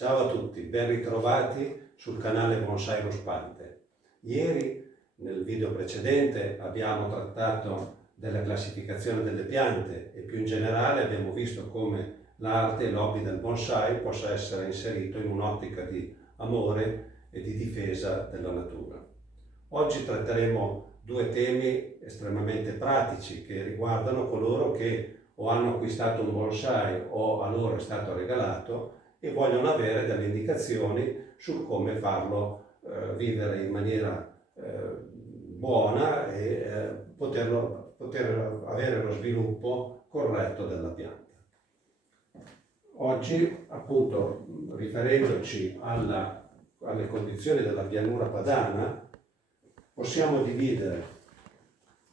Ciao a tutti, ben ritrovati sul canale Bonsai Ruspante. Ieri, nel video precedente, abbiamo trattato della classificazione delle piante e più in generale abbiamo visto come l'arte e l'hobby del bonsai possa essere inserito in un'ottica di amore e di difesa della natura. Oggi tratteremo due temi estremamente pratici che riguardano coloro che o hanno acquistato un bonsai o a loro è stato regalato e vogliono avere delle indicazioni su come farlo vivere in maniera buona e poter avere lo sviluppo corretto della pianta. Oggi, appunto, riferendoci alle condizioni della pianura padana, possiamo dividere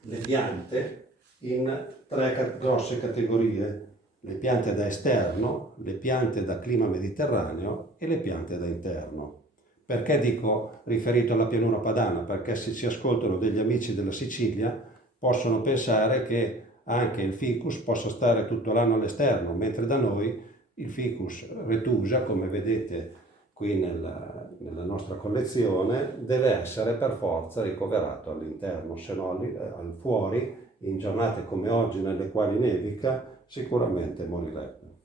le piante in tre grosse categorie: le piante da esterno, le piante da clima mediterraneo e le piante da interno. Perché dico riferito alla pianura padana? Perché se ci ascoltano degli amici della Sicilia possono pensare che anche il ficus possa stare tutto l'anno all'esterno, mentre da noi il ficus retusa, come vedete qui nella nostra collezione, deve essere per forza ricoverato all'interno, se no al fuori, in giornate come oggi nelle quali nevica, sicuramente morirebbe.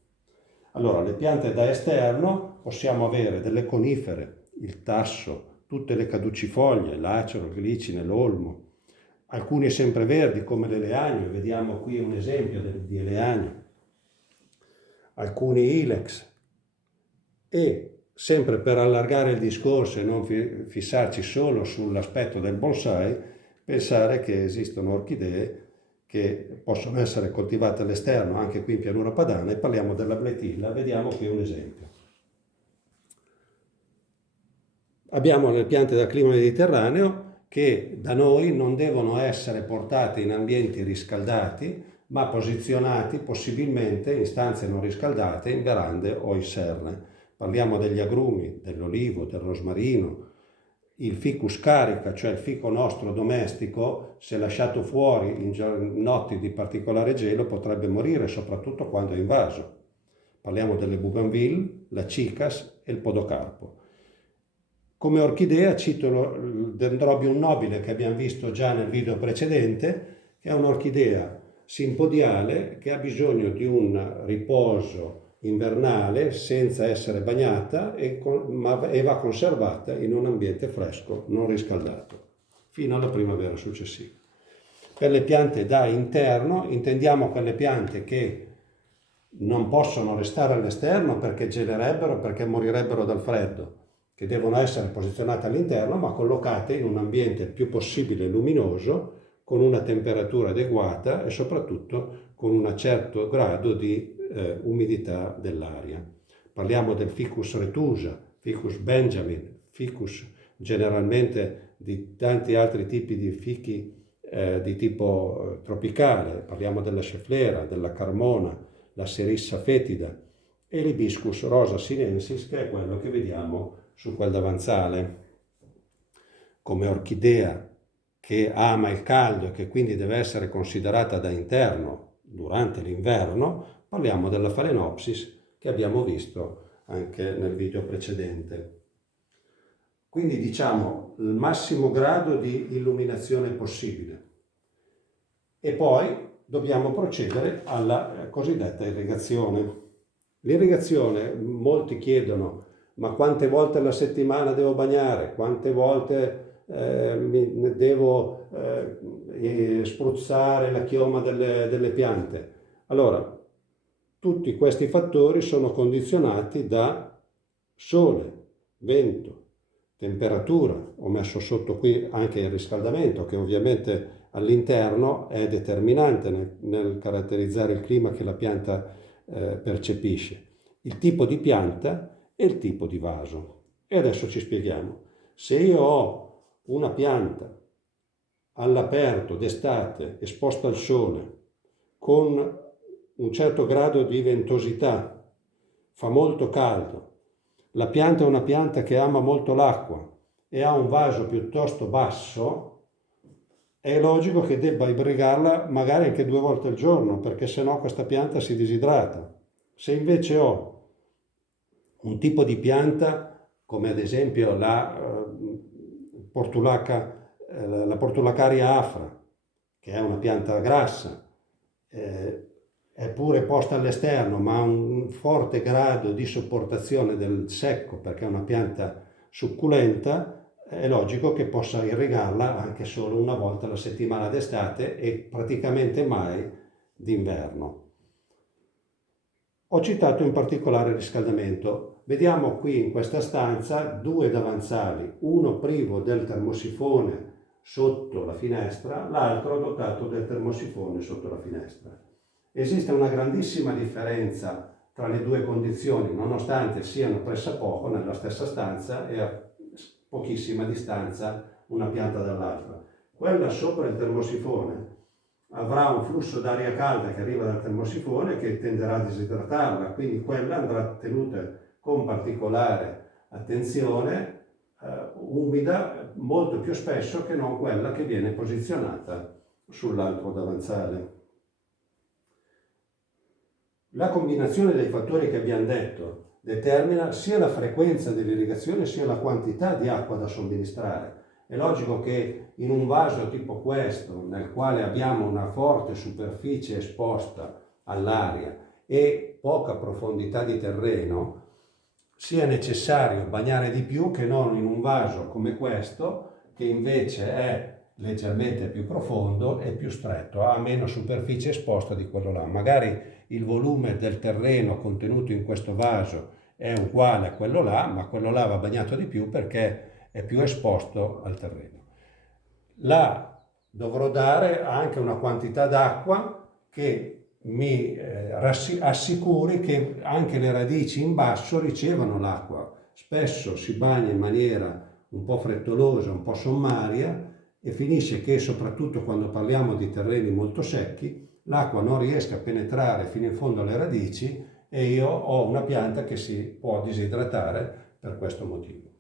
Allora, le piante da esterno possiamo avere delle conifere, il tasso, tutte le caducifoglie, l'acero, il glicine, l'olmo, alcuni sempreverdi come l'eleagno, vediamo qui un esempio di eleagno, alcuni ilex, e sempre per allargare il discorso e non fissarci solo sull'aspetto del bonsai, pensare che esistono orchidee che possono essere coltivate all'esterno anche qui in pianura padana, e parliamo della bletilla. Vediamo qui un esempio. Abbiamo le piante da clima mediterraneo che da noi non devono essere portate in ambienti riscaldati, ma posizionati possibilmente in stanze non riscaldate, in verande o in serre. Parliamo degli agrumi, dell'olivo, del rosmarino. Il ficus carica, cioè il fico nostro domestico, se lasciato fuori in notti di particolare gelo potrebbe morire, soprattutto quando è invaso. Parliamo delle bougainville, la cicas e il podocarpo. Come orchidea cito il Dendrobium nobile che abbiamo visto già nel video precedente, che è un'orchidea simpodiale che ha bisogno di un riposo invernale senza essere bagnata e va conservata in un ambiente fresco, non riscaldato, fino alla primavera successiva. Per le piante da interno intendiamo quelle piante che non possono restare all'esterno perché gelerebbero, perché morirebbero dal freddo, che devono essere posizionate all'interno ma collocate in un ambiente il più possibile luminoso, con una temperatura adeguata e soprattutto con un certo grado di umidità dell'aria. Parliamo del ficus retusa, ficus benjamin, ficus generalmente di tanti altri tipi di fichi di tipo tropicale. Parliamo della schefflera, della carmona, la serissa fetida e l'hibiscus rosa sinensis, che è quello che vediamo su quel davanzale. Come orchidea che ama il caldo e che quindi deve essere considerata da interno durante l'inverno, parliamo della Phalaenopsis che abbiamo visto anche nel video precedente. Quindi diciamo il massimo grado di illuminazione possibile. E poi dobbiamo procedere alla cosiddetta irrigazione. L'irrigazione, molti chiedono: ma quante volte alla settimana devo bagnare? Quante volte devo spruzzare la chioma delle piante? Allora, tutti questi fattori sono condizionati da sole, vento, temperatura. Ho messo sotto qui anche il riscaldamento, che ovviamente all'interno è determinante nel caratterizzare il clima che la pianta percepisce, il tipo di pianta e il tipo di vaso. E adesso ci spieghiamo. Se io ho una pianta all'aperto d'estate, esposta al sole, con un certo grado di ventosità, fa molto caldo, la pianta è una pianta che ama molto l'acqua e ha un vaso piuttosto basso, è logico che debba irrigarla magari anche 2 volte al giorno, perché sennò questa pianta si disidrata. Se invece ho un tipo di pianta come ad esempio la Portulacaria afra, che è una pianta grassa, è pure posta all'esterno, ma ha un forte grado di sopportazione del secco perché è una pianta succulenta, è logico che possa irrigarla anche solo una volta alla settimana d'estate e praticamente mai d'inverno. Ho citato in particolare il riscaldamento. Vediamo qui in questa stanza due davanzali, uno privo del termosifone sotto la finestra, l'altro dotato del termosifone sotto la finestra. Esiste una grandissima differenza tra le due condizioni, nonostante siano pressappoco nella stessa stanza e a pochissima distanza una pianta dall'altra. Quella sopra il termosifone avrà un flusso d'aria calda che arriva dal termosifone che tenderà a disidratarla, quindi quella andrà tenuta con particolare attenzione, umida molto più spesso che non quella che viene posizionata sull'altro davanzale. La combinazione dei fattori che abbiamo detto determina sia la frequenza dell'irrigazione sia la quantità di acqua da somministrare. È logico che in un vaso tipo questo, nel quale abbiamo una forte superficie esposta all'aria e poca profondità di terreno, sia necessario bagnare di più che non in un vaso come questo, che invece è leggermente più profondo e più stretto, ha meno superficie esposta di quello là. Magari il volume del terreno contenuto in questo vaso è uguale a quello là, ma quello là va bagnato di più perché è più esposto al terreno. Là dovrò dare anche una quantità d'acqua che mi assicuri che anche le radici in basso ricevano l'acqua. Spesso si bagna in maniera un po' frettolosa, un po' sommaria e finisce che soprattutto quando parliamo di terreni molto secchi l'acqua non riesca a penetrare fino in fondo alle radici e io ho una pianta che si può disidratare per questo motivo.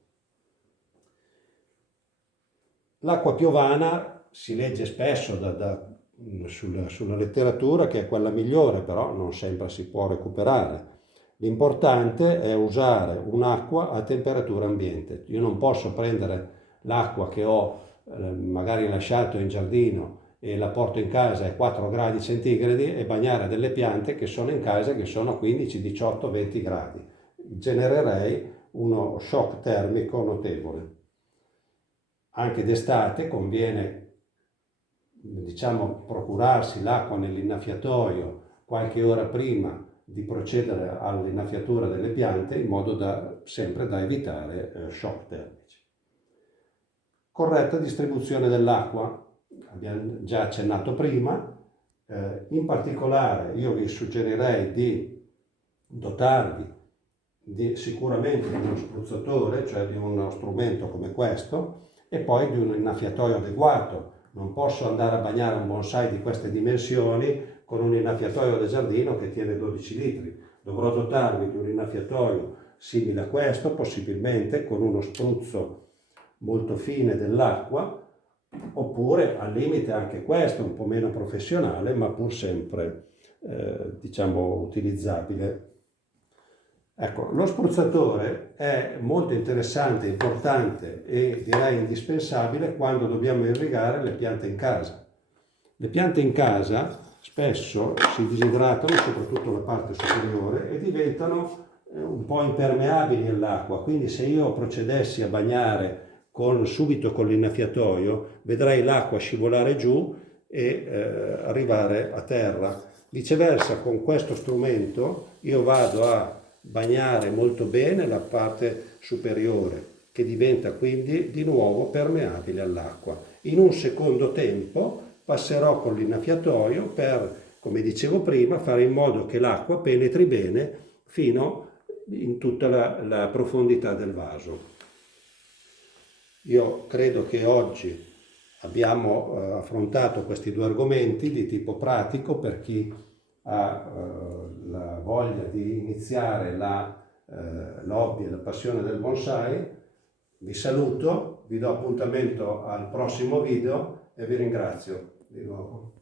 L'acqua piovana si legge spesso sulla letteratura che è quella migliore, però non sempre si può recuperare. L'importante è usare un'acqua a temperatura ambiente. Io non posso prendere l'acqua che ho magari lasciato in giardino e la porto in casa a 4 gradi centigradi e bagnare delle piante che sono in casa che sono a 15, 18, 20 gradi. Genererei uno shock termico notevole. Anche d'estate conviene, diciamo, procurarsi l'acqua nell'innaffiatoio qualche ora prima di procedere all'innaffiatura delle piante in modo sempre da evitare shock termici. Corretta distribuzione dell'acqua, abbiamo già accennato prima, in particolare io vi suggerirei di dotarvi sicuramente di uno spruzzatore, cioè di uno strumento come questo, e poi di un innaffiatoio adeguato. Non posso andare a bagnare un bonsai di queste dimensioni con un innaffiatoio da giardino che tiene 12 litri. Dovrò dotarmi di un innaffiatoio simile a questo, possibilmente con uno spruzzo molto fine dell'acqua, oppure al limite anche questo, un po' meno professionale, ma pur sempre diciamo utilizzabile. Ecco, lo spruzzatore è molto interessante, importante e direi indispensabile quando dobbiamo irrigare le piante in casa. Le piante in casa spesso si disidratano, soprattutto la parte superiore, e diventano un po' impermeabili all'acqua, quindi se io procedessi a bagnare subito con l'innaffiatoio, vedrei l'acqua scivolare giù e arrivare a terra. Viceversa, con questo strumento io vado a bagnare molto bene la parte superiore, che diventa quindi di nuovo permeabile all'acqua. In un secondo tempo passerò con l'innaffiatoio per, come dicevo prima, fare in modo che l'acqua penetri bene fino in tutta la profondità del vaso. Io credo che oggi abbiamo affrontato questi due argomenti di tipo pratico per chi ha la voglia di iniziare l'hobby e la passione del bonsai. Vi saluto, vi do appuntamento al prossimo video e vi ringrazio di nuovo.